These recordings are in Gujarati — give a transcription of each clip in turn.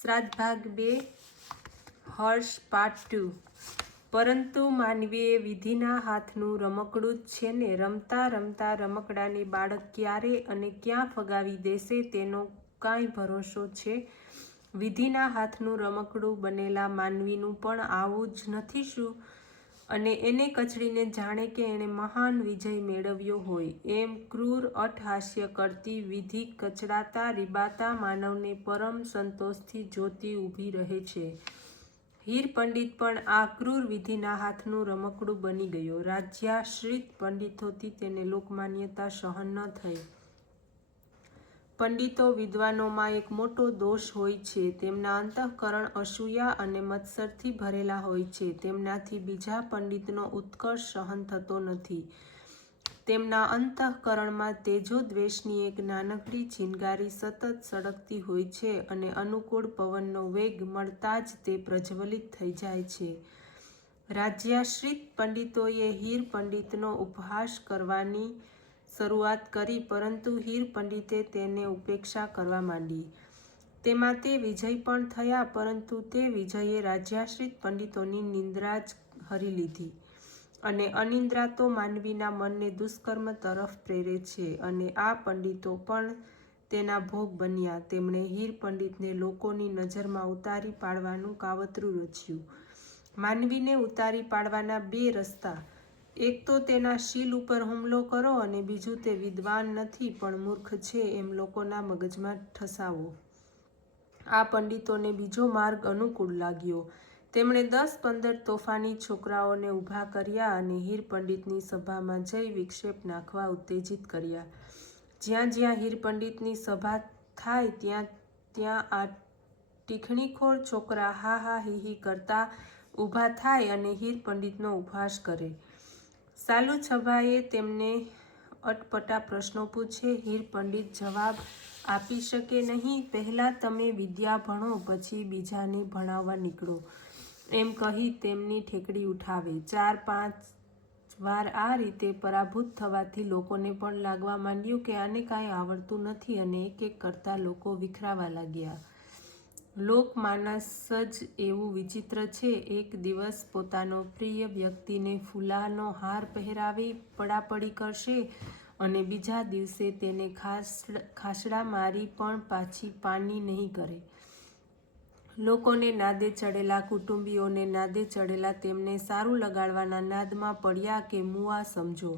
શ્રાદ્ધ ભાગ 2 હર્ષ પાર્ટ 2। પરંતુ માનવીએ વિધિના હાથનું રમકડું જ છે ને, રમતા રમતા રમકડાને બાળક ક્યારે અને ક્યાં ફગાવી દેશે તેનો કાંઈ ભરોસો છે? વિધિના હાથનું રમકડું બનેલા માનવીનું પણ આવું જ નથી શું? અને એને કચડીને જાણે કે એણે મહાન વિજય મેળવ્યો હોય એમ ક્રૂર અટ્ટહાસ્ય કરતી વિધિ કચડાતા રીબાતા માનવને પરમ સંતોષથી જોતી ઊભી રહે છે। હીર પંડિત પણ આ ક્રૂર વિધિના હાથનું રમકડું બની ગયો। રાજ્યાશ્રિત પંડિતોથી તેને લોકમાન્યતા સહન ન થઈ। પંડિતો વિદ્વાનોમાં એક મોટો દોષ હોય છે, તેમના અંતઃકરણ અસૂયા અને મત્સરથી ભરેલા હોય છે। તેમનાથી બીજા પંડિતનો ઉત્કર્ષ સહન થતો નથી। તેમના અંતઃકરણમાં તેજોદ્વેષની એક નાનકડી ચિનગારી સતત સળગતી હોય છે અને અનુકૂળ પવનનો વેગ મળતા જ તે પ્રજ્વલિત થઈ જાય છે। રાજ્યાશ્રિત પંડિતોએ હીર પંડિતનો ઉપહાસ કરવાની શરૂઆત કરી, પરંતુ હીર પંડિતે તેને ઉપેક્ષા કરવા માંડી। તેમાં તે વિજય પણ થયા, પરંતુ તે વિજયે રાજ્યાશ્રિત પંડિતોની નિંદ્રા જ હરી લીધી। અને અનિદ્રા તો માનવીના મનને દુષ્કર્મ તરફ પ્રેરે છે, અને આ પંડિતો પણ તેના ભોગ બન્યા। તેમણે હીર પંડિતને લોકોની નજરમાં ઉતારી પાડવાનું કાવતરું રચ્યું। માનવીને ઉતારી પાડવાના બે રસ્તા, એક તો તેના શીલ ઉપર હુમલો કરો અને બીજું તે વિદ્વાન નથી પણ મૂર્ખ છે એમ લોકોના મગજમાં ઠસાવો। આ પંડિતોને બીજો માર્ગ અનુકૂળ લાગ્યો। તેમણે 10-15 તોફાની છોકરાઓને ઊભા કર્યા અને હીર પંડિતની સભામાં જઈ વિક્ષેપ નાખવા ઉત્તેજિત કર્યા। જ્યાં જ્યાં હીર પંડિતની સભા થાય ત્યાં ત્યાં આ ટીખણીખોર છોકરા હા હા હી હી કરતા ઊભા થાય અને હીર પંડિતનો ઉપહાસ કરે। સાલુ છભાએ તેમને અટપટા પ્રશ્નો પૂછે। હીર પંડિત જવાબ આપી શકે નહીં। પહેલાં તમે વિદ્યા ભણો, પછી બીજાને ભણાવવા નીકળો એમ કહી તેમની ઠેકડી ઉઠાવે। 4-5 વાર આ રીતે પરાભૂત થવાથી લોકોને પણ લાગવા માંડ્યું કે આને કાંઈ આવડતું નથી અને એક એક કરતા લોકો વિખરાવા લાગ્યા। લોકમાનસ જ એવું વિચિત્ર છે। એક દિવસ પોતાનો પ્રિય વ્યક્તિને ફૂલાનો હાર પહેરાવી પડાપડી કરશે અને બીજા દિવસે તેને ખાસડા મારી પણ પાછી પાની નહીં કરે। લોકોને નાદે ચડેલા કુટુંબીઓને નાદે ચડેલા તેમને સારું લગાડવાના નાદમાં પડ્યા કે મુવા સમજો।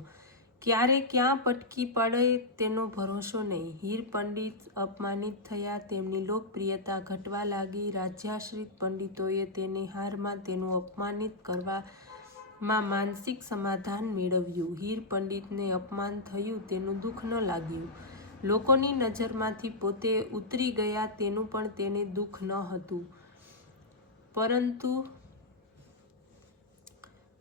ક્યારે ક્યાં પટકી પડે તેનો ભરોસો નહીં। હીર પંડિત અપમાનિત થયા, તેમની લોકપ્રિયતા ઘટવા લાગી। રાજ્યાશ્રિત પંડિતોએ તેને હારમાં તેનું અપમાનિત કરવામાં માનસિક સમાધાન મેળવ્યું। હીર પંડિતને અપમાન થયું તેનું દુઃખ ન લાગ્યું। લોકોની નજરમાંથી પોતે ઉતરી ગયા તેનું પણ તેને દુઃખ ન હતું, પરંતુ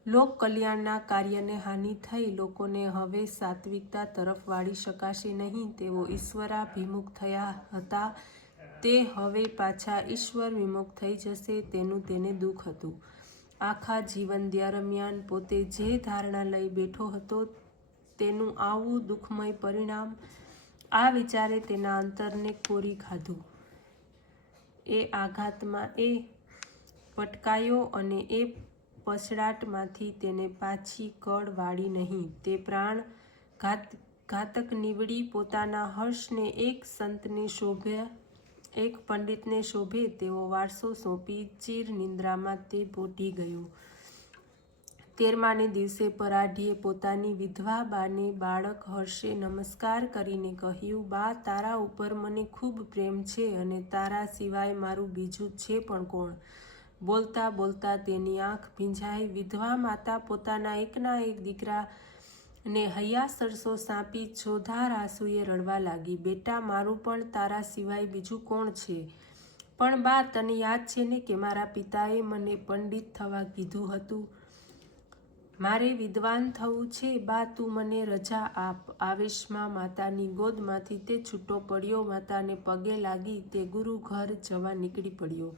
લોકકલ્યાણના કાર્યને હાનિ થઈ। લોકોને હવે સાત્વિકતા તરફ વાળી શકાશે નહીં। તેઓ ઈશ્વરાભિમુખ થયા હતા, તે હવે પાછા ઈશ્વર વિમુખ થઈ જશે તેનું તેને દુઃખ હતું। આખા જીવન દરમિયાન પોતે જે ધારણા લઈ બેઠો હતો તેનું આવું દુઃખમય પરિણામ, આ વિચારે તેના અંતરને કોરી ખાધું। એ આઘાતમાં એ પટકાયો અને એ પછડાટમાંથી તેને પાછી કળ વાળી નહીં। તે પ્રાણ ઘાતક નીવડી પોતાના હર્ષને એક સંતને શોભે, એક પંડિતને શોભે તેવો વારસો સોંપી ચીર નિંદ્રામાં તે પોઢી ગયો। 13માને દિવસે પરાઢીએ પોતાની વિધવા બાને બાળક હર્ષે નમસ્કાર કરીને કહ્યું, બા, તારા ઉપર મને ખૂબ પ્રેમ છે અને તારા સિવાય મારું બીજું છે પણ કોણ? બોલતા બોલતા તેની આંખ ભીંજાઈ। વિધવા માતા પોતાના એકના એક દીકરાને હૈયાસરસો સાંપી ચોધાર આંસુએ રડવા લાગી, બેટા, મારું પણ તારા સિવાય બીજું કોણ છે? પણ બા, તને યાદ છે ને કે મારા પિતાએ મને પંડિત થવા કીધું હતું? મારે વિદ્વાન થવું છે બા, તું મને રજા આપ। આવેશમાં માતાની ગોદમાંથી તે છૂટો પડ્યો, માતાને પગે લાગી તે ગુરુ ઘર જવા નીકળી પડ્યો।